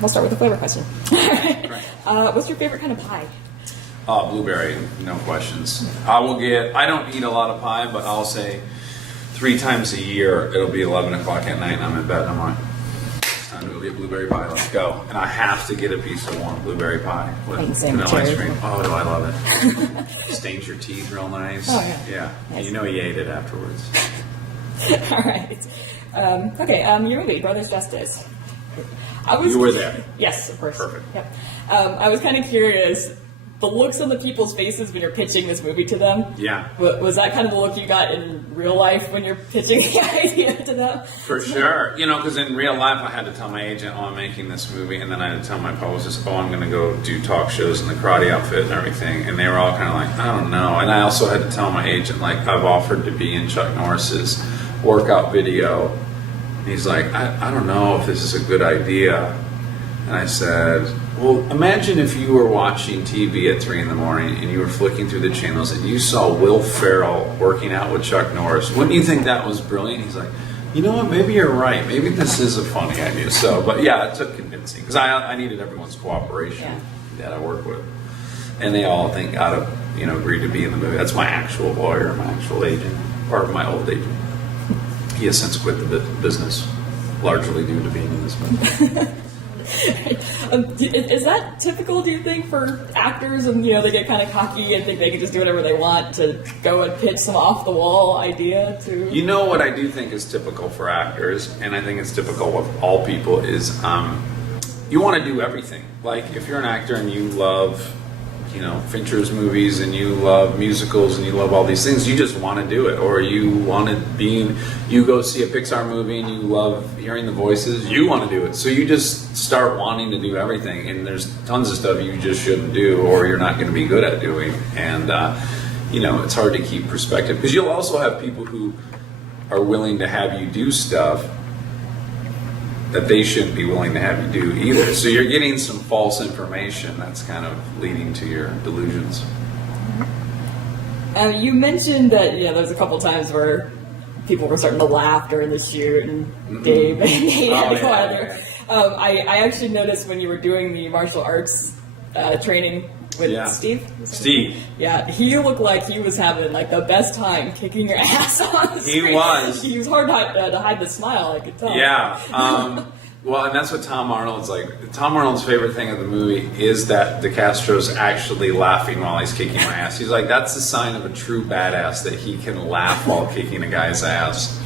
We'll start with the flavor question. Right. What's your favorite kind of pie? Blueberry, no questions. I don't eat a lot of pie, but I'll say 3 times a year, it'll be 11 o'clock at night and I'm in bed and I'm like, it's time to go get blueberry pie, let's go. And I have to get a piece of warm blueberry pie with vanilla ice cream. Oh, do I love it. Stains your teeth real nice. Oh, yeah. Yeah. Nice. You know you ate it afterwards. All right. Okay, your movie, Brothers Justice. You were there. Yes, of course. Perfect. Yep. I was kind of curious, the looks on the people's faces when you're pitching this movie to them. Yeah. Was that kind of the look you got in real life when you're pitching the idea to them? For sure. You know, because in real life I had to tell my agent, oh, I'm making this movie, and then I had to tell my publicist, oh, I'm going to go do talk shows in the karate outfit and everything, and they were all kind of like, I don't know. And I also had to tell my agent, like, I've offered to be in Chuck Norris's workout video. He's like, I don't know if this is a good idea. And I said, well, imagine if you were watching TV at 3 in the morning and you were flicking through the channels and you saw Will Ferrell working out with Chuck Norris. Wouldn't you think that was brilliant? He's like, you know what, maybe you're right. Maybe this is a funny idea. So, but yeah, it took convincing because I needed everyone's cooperation that I work with. And they all, thank God, agreed to be in the movie. That's my actual lawyer, my actual agent, or my old agent. He has since quit the business, largely due to being in this movie. Is that typical, do you think, for actors? And, they get kind of cocky and think they can just do whatever they want to go and pitch some off-the-wall idea to... You know what I do think is typical for actors, and I think it's typical with all people, is you want to do everything. Like, if you're an actor and you love... Fincher's movies and you love musicals and you love all these things, you just want to do it. Or you want to you go see a Pixar movie and you love hearing the voices, you want to do it. So you just start wanting to do everything, and there's tons of stuff you just shouldn't do or you're not going to be good at doing. And, it's hard to keep perspective because you'll also have people who are willing to have you do stuff that they shouldn't be willing to have you do either. So you're getting some false information that's kind of leading to your delusions. You mentioned that there's a couple times where people were starting to laugh during the shoot, and Dave and Nate had to go out there. I actually noticed when you were doing the martial arts training with Steve. Yeah, he looked like he was having like the best time kicking your ass on the screen. He was. He was hard to hide the smile, I could tell. Yeah. Well, and that's what Tom Arnold's like. Tom Arnold's favorite thing of the movie is that DeCastro's actually laughing while he's kicking my ass. He's like, that's the sign of a true badass, that he can laugh while kicking a guy's ass.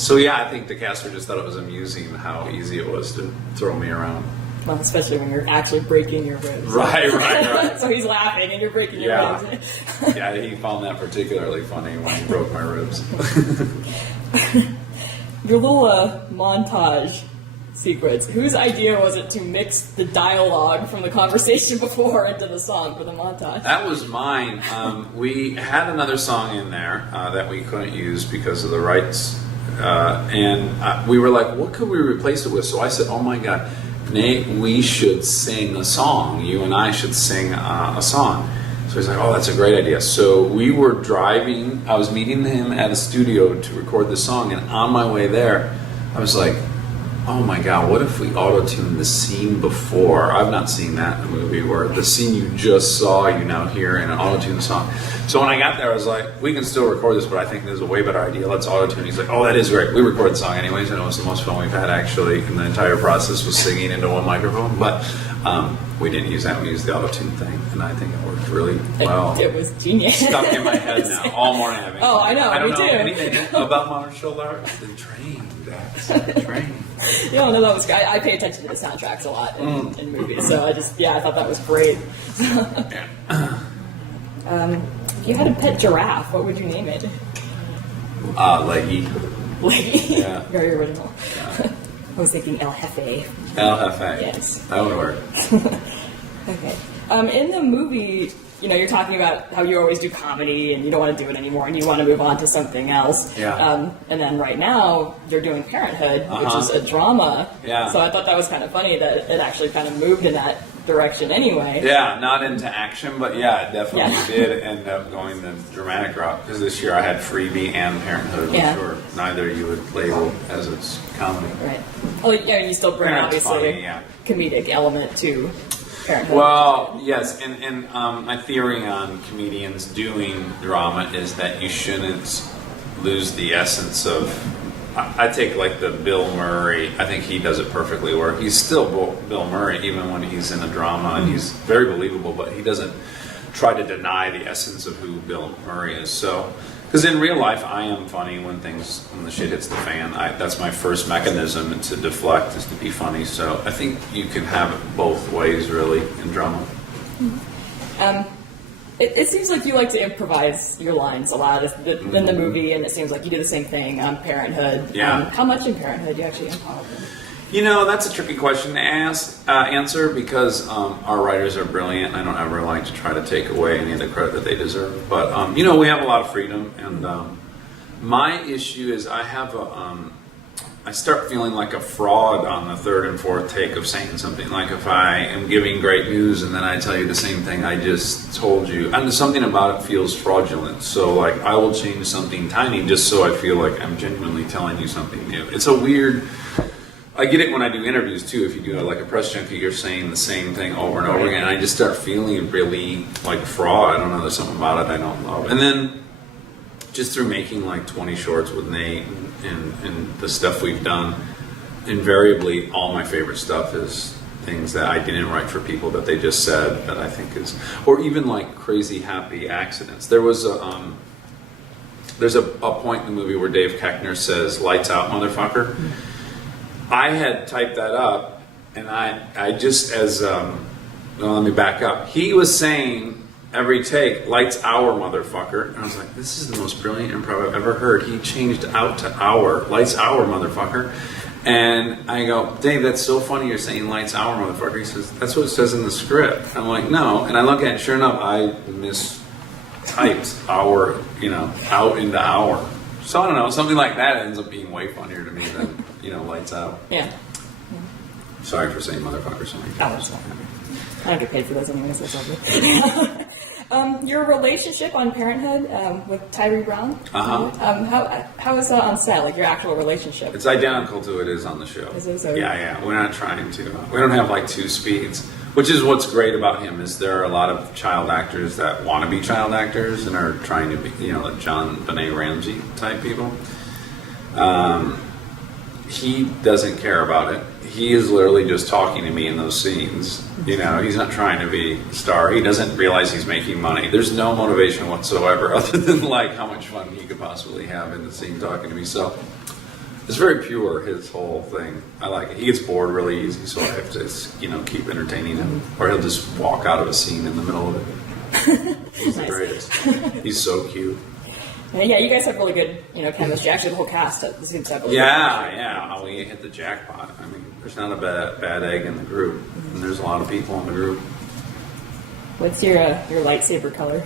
So yeah, I think DeCastro just thought it was amusing how easy it was to throw me around. Well, especially when you're actually breaking your ribs. Right. So he's laughing and you're breaking your ribs. Yeah, he found that particularly funny when he broke my ribs. Your little montage sequence, whose idea was it to mix the dialogue from the conversation before into the song for the montage? That was mine. We had another song in there that we couldn't use because of the rights. And we were like, what could we replace it with? So I said, oh my God, Nate, we should sing a song. You and I should sing a song. So he's like, oh, that's a great idea. So we were driving. I was meeting him at a studio to record the song. And on my way there, I was like, oh my God, what if we auto-tune the scene before? I've not seen that in a movie where the scene you just saw, you now hear in an auto-tune song. So when I got there, I was like, we can still record this, but I think there's a way better idea. Let's auto-tune. He's like, oh, that is great. We recorded the song anyways, and it was the most fun we've had, actually. And the entire process was singing into one microphone. But we didn't use that. We used the auto-tune thing, and I think it worked really well. It was genius. It's stuck in my head now, all morning. I know. I don't me know too. anything about martial arts. The train, Dax. The train. No, that was great. I pay attention to the soundtracks a lot in movies, so I thought that was great. If you had a pet giraffe, what would you name it? Leggy. Leggy? Yeah. Very original. Yeah. I was thinking El Jefe. El Jefe. Yes. That would work. Okay. In the movie, you're talking about how you always do comedy and you don't want to do it anymore and you want to move on to something else. Yeah. And then right now, you're doing Parenthood, which is a drama. Yeah. So I thought that was kind of funny that it actually kind of moved in that direction anyway. Yeah, not into action, but yeah, it definitely did end up going the dramatic route, because this year I had Freebie and Parenthood, which were neither you would label as its comedy. Right. Well, yeah, you still bring Parent's obviously funny, yeah. comedic element to Parenthood. Well, yes, and my theory on comedians doing drama is that you shouldn't lose the essence of. I take like the Bill Murray. I think he does it perfectly. Where he's still Bill Murray even when he's in a drama, and he's very believable, but he doesn't try to deny the essence of who Bill Murray is. So. Because in real life, I am funny when the shit hits the fan. That's my first mechanism to deflect, is to be funny. So I think you can have it both ways, really, in drama. It seems like you like to improvise your lines a lot in the movie, and it seems like you do the same thing on Parenthood. Yeah. How much in Parenthood do you actually improv? You know, that's a tricky question to answer because our writers are brilliant. And I don't ever like to try to take away any of the credit that they deserve. But, we have a lot of freedom. And my issue is I start feeling like a fraud on the third and fourth take of saying something. Like if I am giving great news and then I tell you the same thing I just told you. And something about it feels fraudulent. So, like, I will change something tiny just so I feel like I'm genuinely telling you something new. It's a weird... I get it when I do interviews too. If you do like a press junket, you're saying the same thing over and over again. And I just start feeling really like fraud. I don't know. There's something about it I don't love. And then just through making like 20 shorts with Nate and the stuff we've done, invariably all my favorite stuff is things that I didn't write for people that they just said that I think is, or even like crazy happy accidents. There was there's a point in the movie where Dave Koechner says, "Lights out, motherfucker." I had typed that up, and I just let me back up. He was saying every take, "Lights our motherfucker," and I was like, this is the most brilliant improv I've ever heard. He changed out to "our," "Lights our motherfucker," and I go, "Dave, that's so funny. You're saying 'lights our motherfucker.'" He says, "That's what it says in the script." I'm like, "No," and I look at it. Sure enough, I mistyped "our," out into "our." So I don't know, something like that ends up being way funnier to me than, "lights out." Yeah. Sorry for saying motherfucker so many times. I don't get paid for those anyways, that's all good. Your relationship on Parenthood with Tyree Brown? How is that on set, like your actual relationship? It's identical to it is on the show. Is it so? Yeah. We're not trying to. We don't have like two speeds, which is what's great about him is there are a lot of child actors that want to be child actors and are trying to be, like John Benet Ramsey type people. He doesn't care about it. He is literally just talking to me in those scenes. He's not trying to be a star. He doesn't realize he's making money. There's no motivation whatsoever other than like how much fun he could possibly have in the scene talking to me. So it's very pure, his whole thing. I like it. He gets bored really easy, so I have to, keep entertaining him. Or he'll just walk out of a scene in the middle of it. He's the greatest. He's so cute. Yeah, you guys have really good, chemistry. Actually, the whole cast seems to have really good Yeah. We hit the jackpot. I mean, there's not a bad egg in the group, and there's a lot of people in the group. What's your lightsaber color?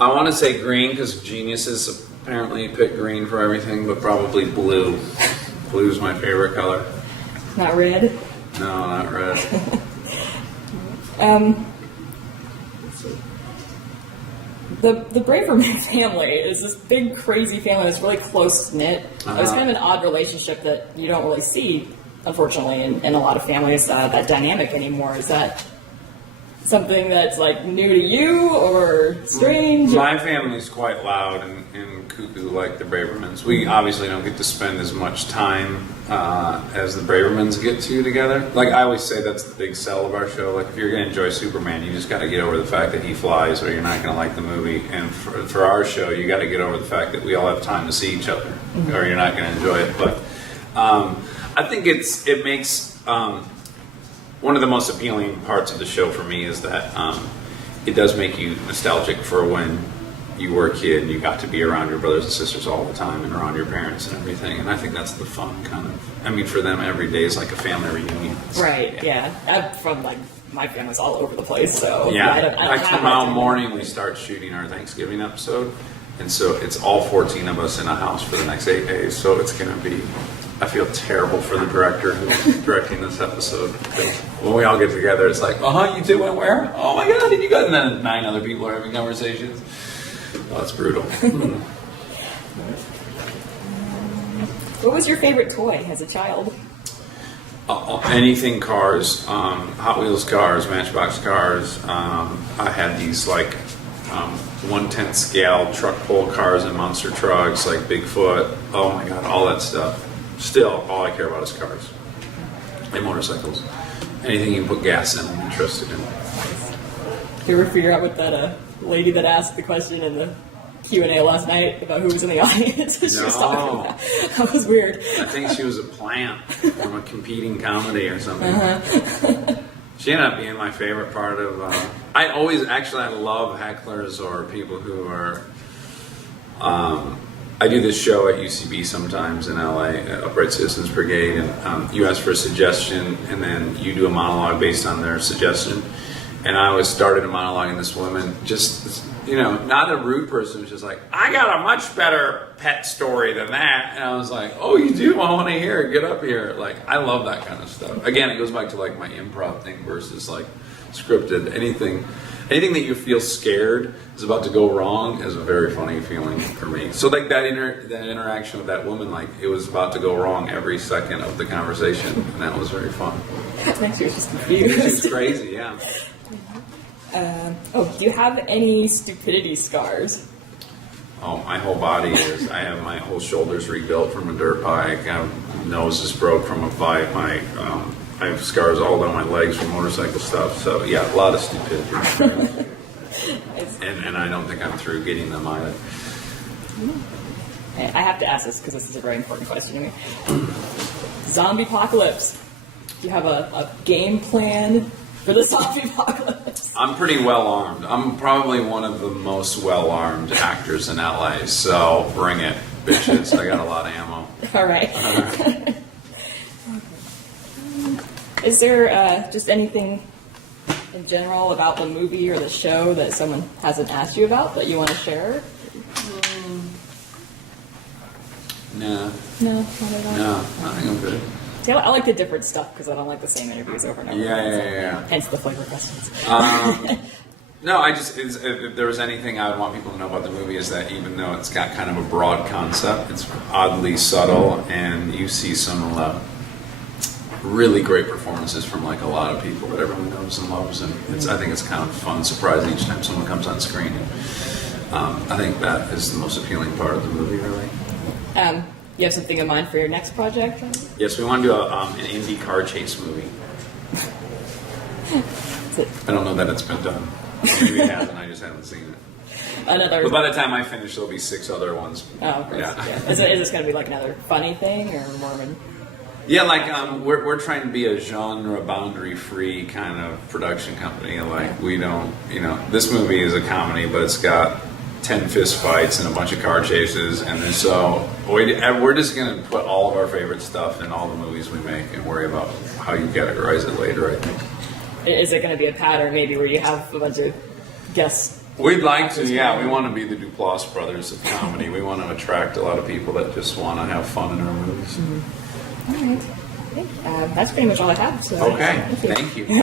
I want to say green because geniuses apparently pick green for everything, but probably blue. Blue's my favorite color. Not red? No, not red. The Braverman family is this big, crazy family that's really close-knit. It's kind of an odd relationship that you don't really see, unfortunately, in a lot of families, that dynamic anymore. Is that something that's, like, new to you or strange? My family's quite loud and cuckoo like the Bravermans. We obviously don't get to spend as much time as the Bravermans get to together. Like, I always say that's the big sell of our show. Like, if you're going to enjoy Superman, you just got to get over the fact that he flies or you're not going to like the movie. And for our show, you got to get over the fact that we all have time to see each other or you're not going to enjoy it. But I think it makes... one of the most appealing parts of the show for me is that it does make you nostalgic for when you were a kid and you got to be around your brothers and sisters all the time and around your parents and everything. And I think that's the fun kind of... I mean, for them, every day is like a family reunion. Right, yeah. I'm from, like, my family's all over the place, so... Yeah, I don't like have tomorrow morning we start shooting our Thanksgiving episode. And so it's all 14 of us in a house for the next 8 days. So it's going to be... I feel terrible for the director who's directing this episode. When we all get together, it's like, you two went where? Oh my God, did you guys? And then 9 other people are having conversations. Oh, it's brutal. What was your favorite toy as a child? Anything cars, Hot Wheels cars, Matchbox cars. I had these like 1/10 scale truck pull cars and monster trucks, like Bigfoot. Oh my god, all that stuff. Still, all I care about is cars and motorcycles. Anything you can put gas in, I'm interested in. Did you ever figure out what that lady that asked the question in the Q&A last night about who was in the audience? She was talking about. That was weird. I think she was a plant from a competing comedy or something. She ended up being my favorite part of. I love hecklers or people who are. I do this show at UCB sometimes in LA, Upright Citizens Brigade, and you ask for a suggestion, and then you do a monologue based on their suggestion. And I always started a monologue, and this woman, just, not a rude person, was just like, I got a much better pet story than that. And I was like, oh, you do? I want to hear it. Get up here. Like, I love that kind of stuff. Again, it goes back to like my improv thing versus like scripted. Anything that you feel scared is about to go wrong is a very funny feeling for me. So like that interaction with that woman, like it was about to go wrong every second of the conversation, and that was very fun. She was just confused. She was crazy, yeah. Do you have any stupidity scars? Oh, my whole body is. I have my whole shoulders rebuilt from a dirt bike. My nose is broke from a fight. I have scars all down my legs from motorcycle stuff. So yeah, a lot of stupidity. and I don't think I'm through getting them either. I have to ask this because this is a very important question to me. Zombie apocalypse. Do you have a game plan for the zombie apocalypse? I'm pretty well armed. I'm probably one of the most well armed actors in LA. So bring it, bitches. I got a lot of ammo. All right. Is there just anything in general about the movie or the show that someone hasn't asked you about that you want to share? No. No, not at all. No, I think I'm good. See, I like the different stuff because I don't like the same interviews over and over. Yeah. Hence the flavor questions. No, if there was anything I would want people to know about the movie is that even though it's got kind of a broad concept, it's oddly subtle, and you see some really great performances from like a lot of people that everyone knows and loves, and I think it's kind of fun, surprising each time someone comes on screen. And, I think that is the most appealing part of the movie, really. You have something in mind for your next project? Yes, we want to do an indie car chase movie. I don't know that it's been done. Maybe it hasn't. I just haven't seen it. But by the time I finish, there'll be 6 other ones. Oh, of course. Yeah. Is this going to be like another funny thing or more of an... Yeah, like we're trying to be a genre boundary-free kind of production company. Like we don't, this movie is a comedy, but it's got 10 fist fights and a bunch of car chases, and then so we're just going to put all of our favorite stuff in all the movies we make and worry about how you categorize it later, I think. Is it going to be a pattern maybe where you have a bunch of guests? We'd like to, yeah. We want to be the Duplass brothers of comedy. We want to attract a lot of people that just want to have fun in our movies. Mm-hmm. All right. That's pretty much all I have. So okay. Thank you.